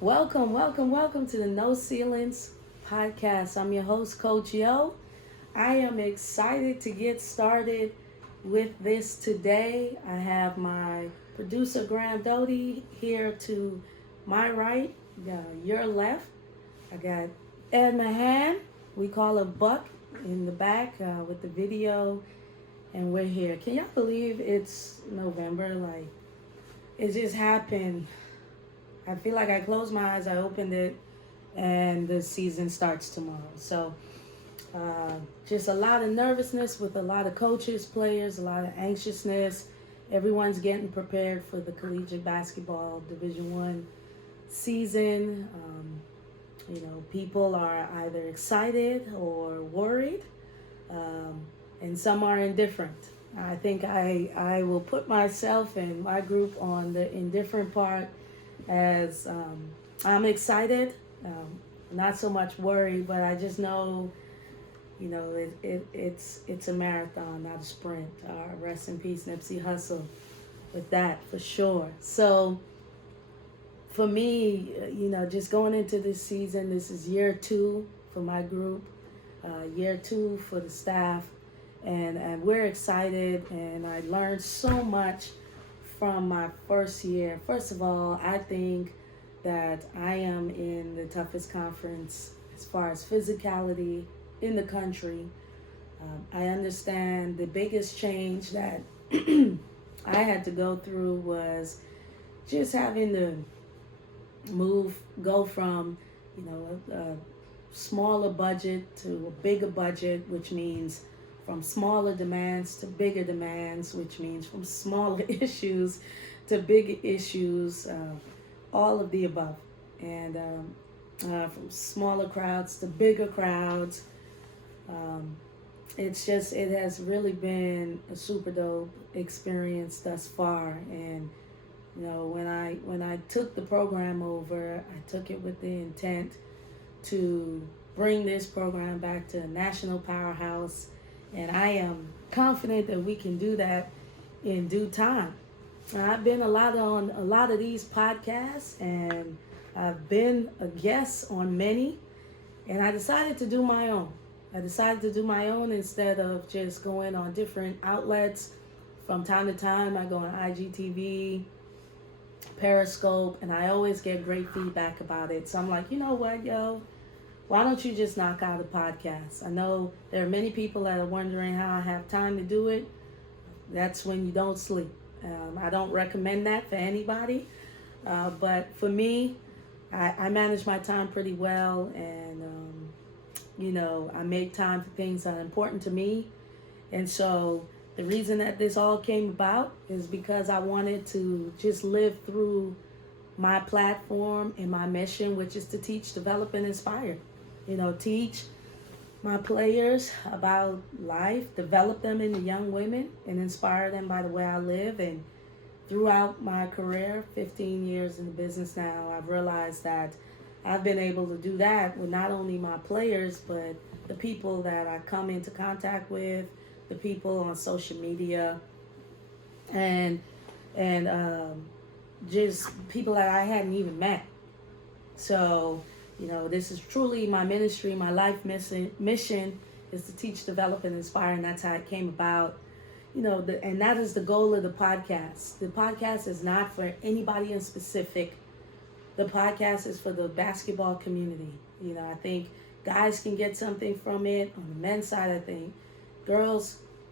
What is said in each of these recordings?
Welcome to the No Ceilings podcast. I'm your host, Coach Yo. I am excited to get started with this today. I have my producer, Graham Doty, here to my right, your left. I got Ed Mahan, we call him Buck, in the back with the video, and we're here. Can y'all believe it's November? Like, it just happened. I feel like I closed my eyes, I opened it, and the season starts tomorrow. So, just a lot of nervousness with a lot of coaches, players, a lot of anxiousness. Everyone's getting prepared for the collegiate basketball Division One season. People are either excited or worried, and some are indifferent. I think I will put myself and my group on the indifferent part, as I'm excited, not so much worried, but I just know, it's a marathon, not a sprint. Rest in peace, Nipsey Hussle, with that for sure. So for me, just going into this season, this is year 2 for my group, year 2 for the staff, and we're excited, and I learned so much from my first year. First of all, I think that I am in the toughest conference as far as physicality in the country. I understand the biggest change that I had to go through was just having to go from, a smaller budget to a bigger budget, which means from smaller demands to bigger demands, which means from smaller issues to bigger issues, all of the above. And from smaller crowds to bigger crowds. It has really been a super dope experience thus far. And, when I took the program over, I took it with the intent to bring this program back to a national powerhouse. And I am confident that we can do that in due time. I've been on a lot of these podcasts, and I've been a guest on many, and I decided to do my own. Instead of just going on different outlets. From time to time, I go on IGTV, Periscope, and I always get great feedback about it. So I'm like, you know what, yo? Why don't you just knock out a podcast? I know there are many people that are wondering how I have time to do it. That's when you don't sleep. I don't recommend that for anybody. But for me, I manage my time pretty well. And, I make time for things that are important to me. And so the reason that this all came about is because I wanted to just live through my platform and my mission, which is to teach, develop, and inspire. Teach my players about life, develop them into young women, and inspire them by the way I live. And throughout my career, 15 years in the business now, I've realized that I've been able to do that with not only my players, but the people that I come into contact with, the people on social media, and just people that I hadn't even met. So, this is truly my ministry, my life mission is to teach, develop, and inspire, and that's how it came about. And that is the goal of the podcast. The podcast is not for anybody in specific. The podcast is for the basketball community. I think guys can get something from it. On the men's side, I think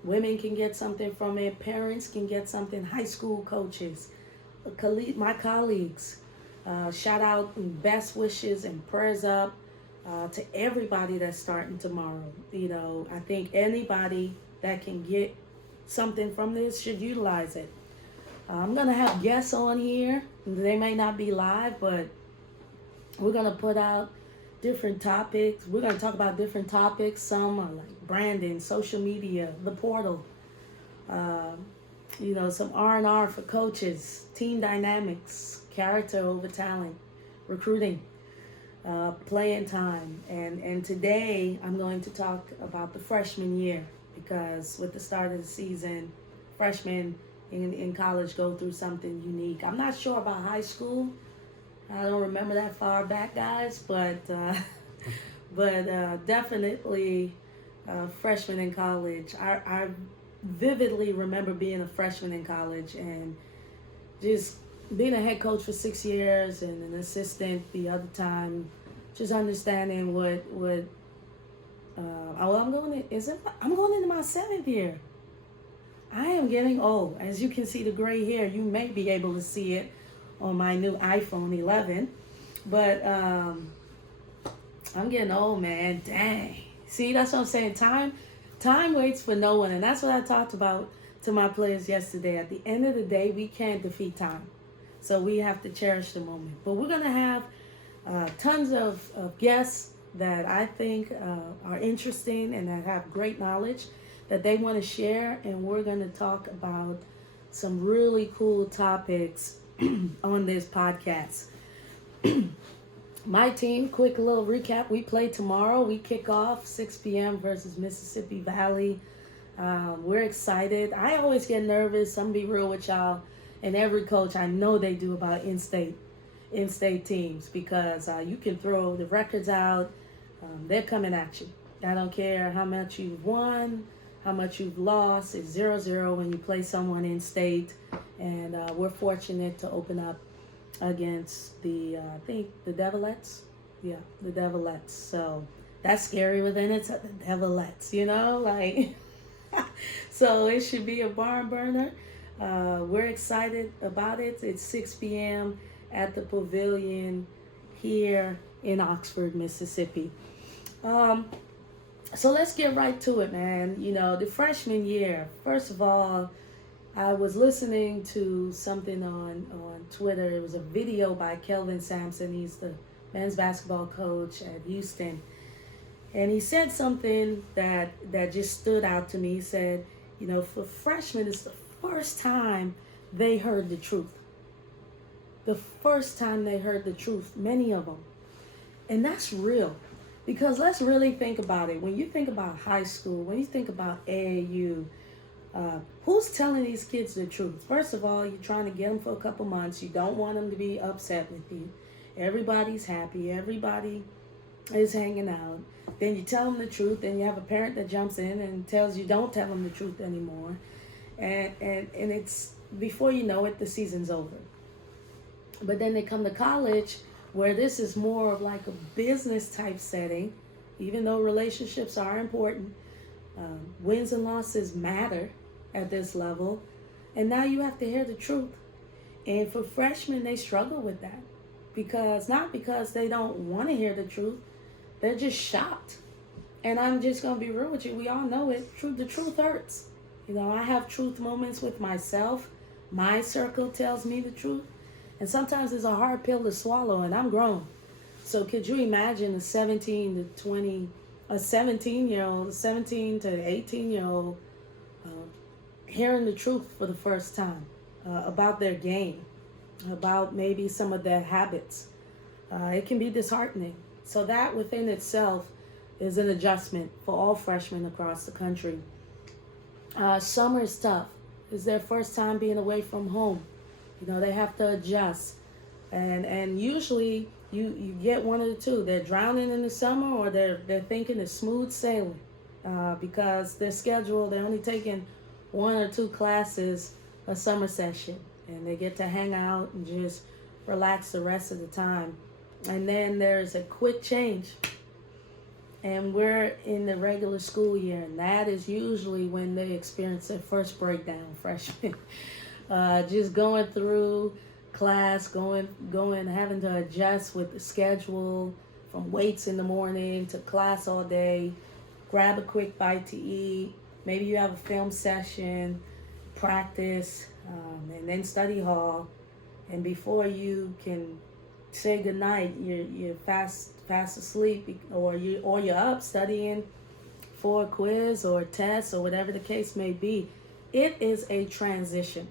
women can get something from it. Parents can get something. High school coaches, my colleagues. Shout out and best wishes and prayers up to everybody that's starting tomorrow. I think anybody that can get something from this should utilize it. I'm going to have guests on here. They may not be live, but we're going to put out different topics. We're going to talk about different topics. Some are like branding, social media, the portal, some R&R for coaches, team dynamics, character over talent, recruiting, playing time. And today I'm going to talk about the freshman year, because with the start of the season, freshmen in college go through something unique. I'm not sure about high school. I don't remember that far back, guys, but definitely freshman in college. I vividly remember being a freshman in college and just being a head coach for 6 years and an assistant the other time, just understanding what I'm going into my 7th year. I am getting old. As you can see the gray hair, you may be able to see it on my new iPhone 11. But I'm getting old, man. Dang. See, that's what I'm saying. Time waits for no one. And that's what I talked about to my players yesterday. At the end of the day, we can't defeat time. So we have to cherish the moment. But we're going to have tons of guests that I think are interesting and that have great knowledge that they want to share. And we're going to talk about some really cool topics on this podcast. My team, quick little recap. We play tomorrow. We kick off 6 p.m. versus Mississippi Valley. We're excited. I always get nervous. I'm be real with y'all. And every coach, I know they do about in-state teams because you can throw the records out. They're coming at you. I don't care how much you've won, how much you've lost. It's 0-0 when you play someone in-state. And we're fortunate to open up against the Devilettes. Yeah, the Devilettes. So that's scary within it. The Devilettes, like. So it should be a barn burner. We're excited about it. It's 6 p.m. at the Pavilion here in Oxford, Mississippi. So let's get right to it, man. The freshman year. First of all, I was listening to something on Twitter. It was a video by Kelvin Sampson. He's the men's basketball coach at Houston. And he said something that just stood out to me. He said, for freshmen, it's the first time they heard the truth. The first time they heard the truth, many of them. And that's real. Because let's really think about it. When you think about high school, when you think about AAU, who's telling these kids the truth? First of all, you're trying to get them for a couple months. You don't want them to be upset with you. Everybody's happy. Everybody is hanging out. Then you tell them the truth. Then you have a parent that jumps in and tells you don't tell them the truth anymore. And it's, before you know it, the season's over. But then they come to college where this is more of like a business type setting, even though relationships are important. Wins and losses matter at this level. And now you have to hear the truth. And for freshmen, they struggle with that. Not because they don't want to hear the truth. They're just shocked. And I'm just going to be real with you. We all know it. The truth hurts. I have truth moments with myself. My circle tells me the truth. And sometimes it's a hard pill to swallow, and I'm grown. So could you imagine a 17 to 18-year-old hearing the truth for the first time about their game, about maybe some of their habits? It can be disheartening. So that within itself is an adjustment for all freshmen across the country. Summer is tough. It's their first time being away from home. They have to adjust. And usually you get one of the two. They're drowning in the summer, or they're thinking it's smooth sailing because their schedule, they're only taking 1 or 2 classes a summer session. And they get to hang out and just relax the rest of the time. And then there's a quick change. And we're in the regular school year. And that is usually when they experience their first breakdown, freshmen. Just going through class, having to adjust with the schedule, from weights in the morning to class all day, grab a quick bite to eat. Maybe you have a film session, practice, and then study hall. And before you can say goodnight, you're fast asleep, or you're up studying for a quiz or a test or whatever the case may be. It is a transition.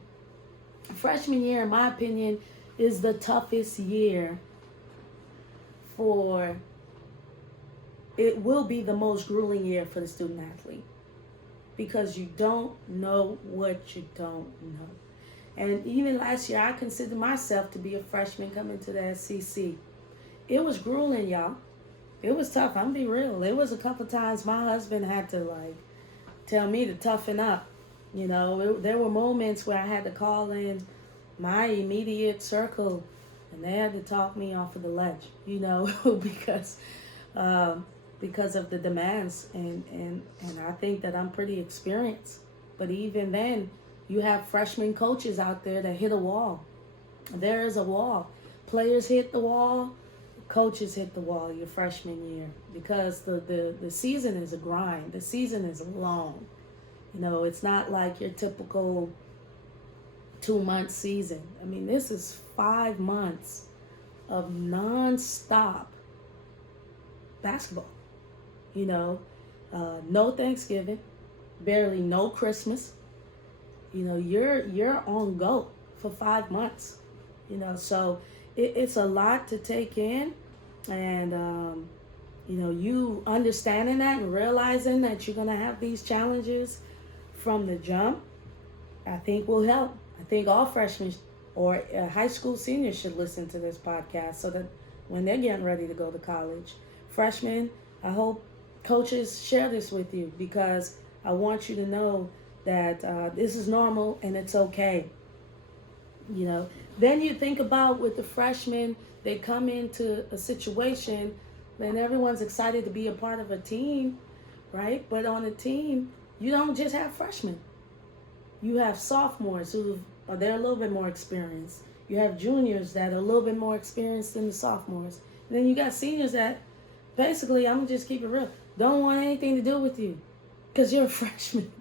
Freshman year, in my opinion, is the toughest year it will be the most grueling year for the student athlete because you don't know what you don't know. And even last year, I considered myself to be a freshman coming to the SEC. It was grueling, y'all. It was tough. I'm be real. It was a couple times my husband had to tell me to toughen up. There were moments where I had to call in my immediate circle, and they had to talk me off of the ledge. Because because of the demands, and I think that I'm pretty experienced. But even then, you have freshman coaches out there that hit a wall. There is a wall. Players hit the wall. Coaches hit the wall your freshman year, because the season is a grind. The season is long. It's not like your typical 2-month season. I mean, this is 5 months of non-stop basketball. No Thanksgiving, barely no Christmas. You're on go for 5 months. So it's a lot to take in, and you understanding that and realizing that you're gonna have these challenges from the jump, I think will help. I think all freshmen or high school seniors should listen to this podcast, so that when they're getting ready to go to college, freshmen, I hope coaches share this with you, because I want you to know that this is normal and it's okay. Then you think about with the freshmen, they come into a situation, then everyone's excited to be a part of a team, right? But on a team, you don't just have freshmen. You have sophomores they're a little bit more experienced. You have juniors that are a little bit more experienced than the sophomores. And then you got seniors that basically, I'm going to just keep it real, don't want anything to do with you because you're a freshman.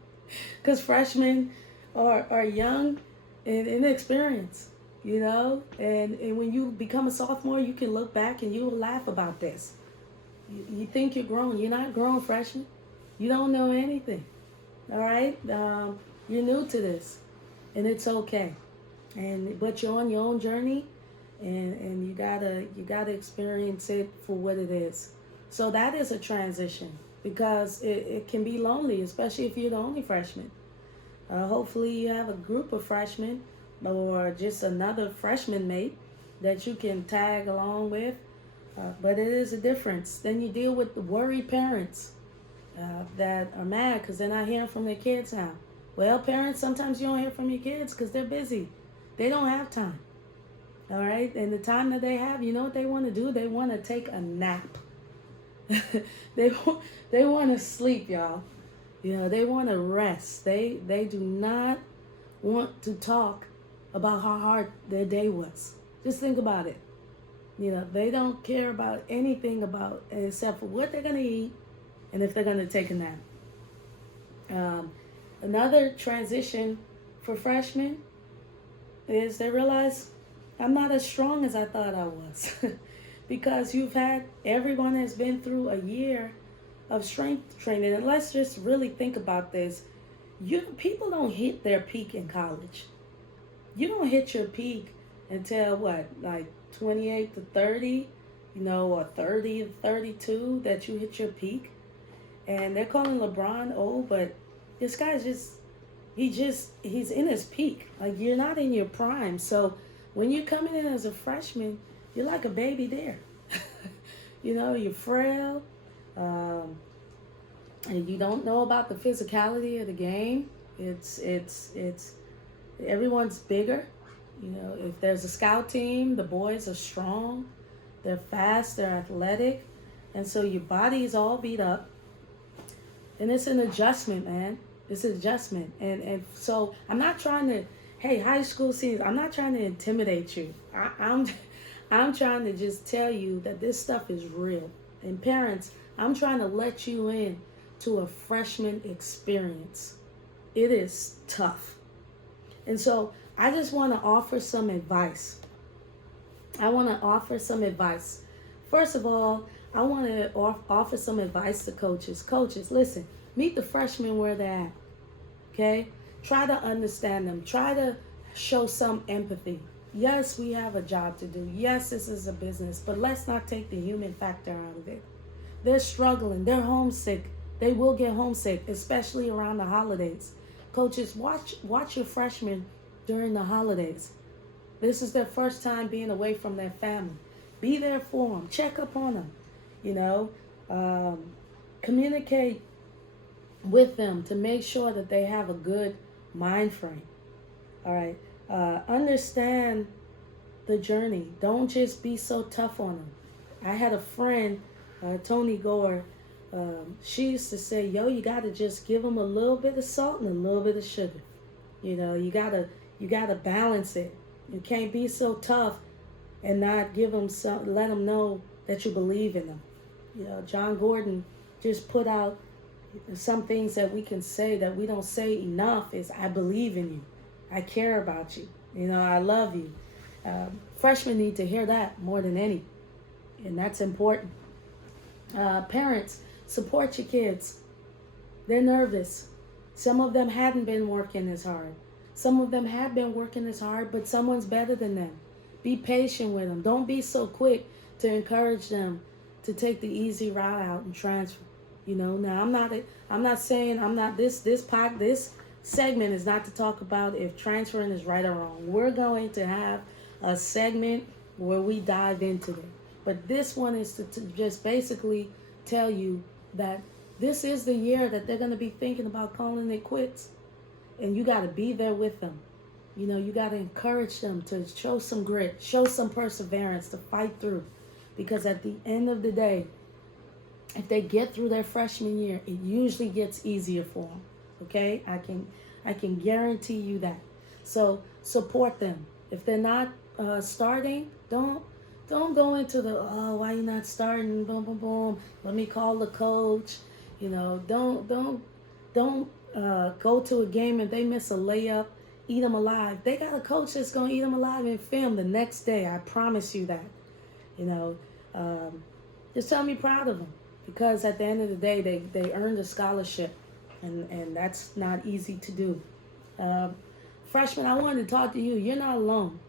Because freshmen are young and inexperienced, and when you become a sophomore, you can look back and you will laugh about this. You think you're grown. You're not grown, freshman. You don't know anything, all right? You're new to this, and it's okay. But you're on your own journey, and you gotta experience it for what it is. So that is a transition, because it can be lonely, especially if you're the only freshman. Hopefully you have a group of freshmen or just another freshman mate that you can tag along with. But it is a difference. Then you deal with the worried parents that are mad because they're not hearing from their kids now. Well, parents, sometimes you don't hear from your kids because they're busy. They don't have time. All right? And the time that they have, you know what they want to do? They want to take a nap. They want to sleep, y'all. They want to rest. They do not want to talk about how hard their day was. Just think about it. They don't care about anything except for what they're going to eat and if they're going to take a nap. Another transition for freshmen is they realize I'm not as strong as I thought I was. Because everyone has been through a year of strength training. And let's just really think about this. People don't hit their peak in college. You don't hit your peak until 28 to 30, or 30 to 32 that you hit your peak. And they're calling LeBron old, but this guy's he's in his peak. You're not in your prime. So when you're coming in as a freshman, you're like a baby there. You're frail. And you don't know about the physicality of the game. It's everyone's bigger. If there's a scout team, the boys are strong, they're fast, they're athletic, and so your body is all beat up. And it's an adjustment, man. It's an adjustment. And so I'm not trying to, hey, high school seniors, I'm not trying to intimidate you. I'm trying to just tell you that this stuff is real. And parents, I'm trying to let you in to a freshman experience. It is tough. And so I just want to offer some advice. First of all, I want to offer some advice to coaches. Coaches, listen, meet the freshmen where they're at. Okay? Try to understand them. Try to show some empathy. Yes, we have a job to do. Yes, this is a business, but let's not take the human factor out of it. They're struggling. They're homesick. They will get homesick, especially around the holidays. Coaches, watch your freshmen during the holidays. This is their first time being away from their family. Be there for them. Check up on them. You know, communicate with them to make sure that they have a good mind frame. All right. Understand the journey. Don't just be so tough on them. I had a friend, Tony Gore. She used to say, "Yo, you gotta just give them a little bit of salt and a little bit of sugar. You know, you gotta balance it. You can't be so tough and not give them some. Let them know that you believe in them." You know, John Gordon just put out some things that we can say that we don't say enough. Is I believe in you, I care about you. You know, I love you. Freshmen need to hear that more than any, and that's important. Parents, support your kids. They're nervous. Some of them hadn't been working as hard. Some of them have been working as hard, but someone's better than them. Be patient with them. Don't be so quick to encourage them to take the easy route out and transfer. You know, now I'm not saying this segment is not to talk about if transferring is right or wrong. We're going to have a segment where we dive into it. But this one is to just basically tell you that this is the year that they're going to be thinking about calling it quits. And you got to be there with them. You know, you got to encourage them to show some grit, show some perseverance, to fight through. Because at the end of the day, if they get through their freshman year, it usually gets easier for them. Okay? I can guarantee you that. So support them. If they're not starting, don't go into the, oh, why you not starting? Boom, boom, boom. Let me call the coach. You know, don't go to a game and they miss a layup, eat them alive. They got a coach that's going to eat them alive in film the next day. I promise you that. You know, just tell me proud of them, because at the end of the day, they earned a scholarship, and that's not easy to do. Freshman, I wanted to talk to you. You're not alone.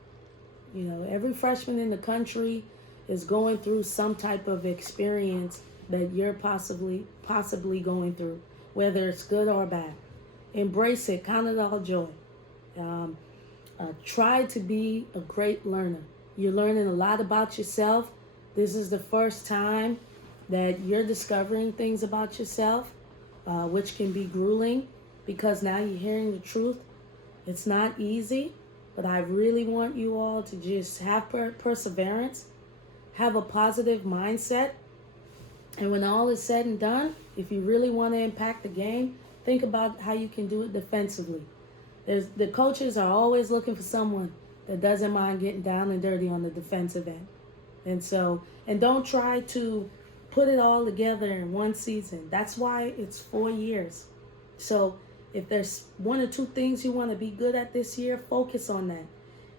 You know, every freshman in the country is going through some type of experience that you're possibly going through, whether it's good or bad. Embrace it. Count it all joy. Try to be a great learner. You're learning a lot about yourself. This is the first time that you're discovering things about yourself, which can be grueling, because now you're hearing the truth. It's not easy, but I really want you all to just have perseverance, have a positive mindset. And when all is said and done, if you really want to impact the game, think about how you can do it defensively. The coaches are always looking for someone that doesn't mind getting down and dirty on the defensive end. And don't try to put it all together in one season. That's why it's 4 years. So if there's one or two things you want to be good at this year, focus on that.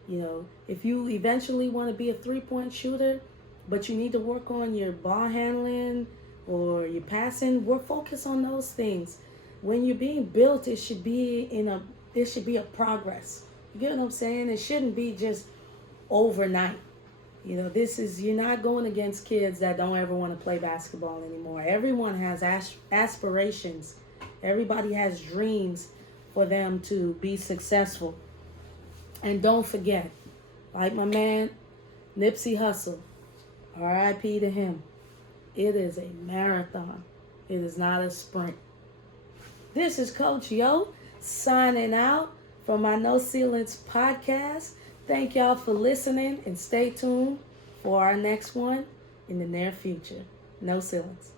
You know, if you eventually want to be a three-point shooter, but you need to work on your ball handling or your passing, we're focused on those things. When you're being built, it should be a progress. You get what I'm saying? It shouldn't be just overnight. You know, you're not going against kids that don't ever want to play basketball anymore. Everyone has aspirations. Everybody has dreams for them to be successful. And don't forget, like my man Nipsey Hussle, R.I.P. to him, it is a marathon. It is not a sprint. This is Coach Yo signing out from my No Ceilings podcast. Thank y'all for listening, and stay tuned for our next one in the near future. No Ceilings.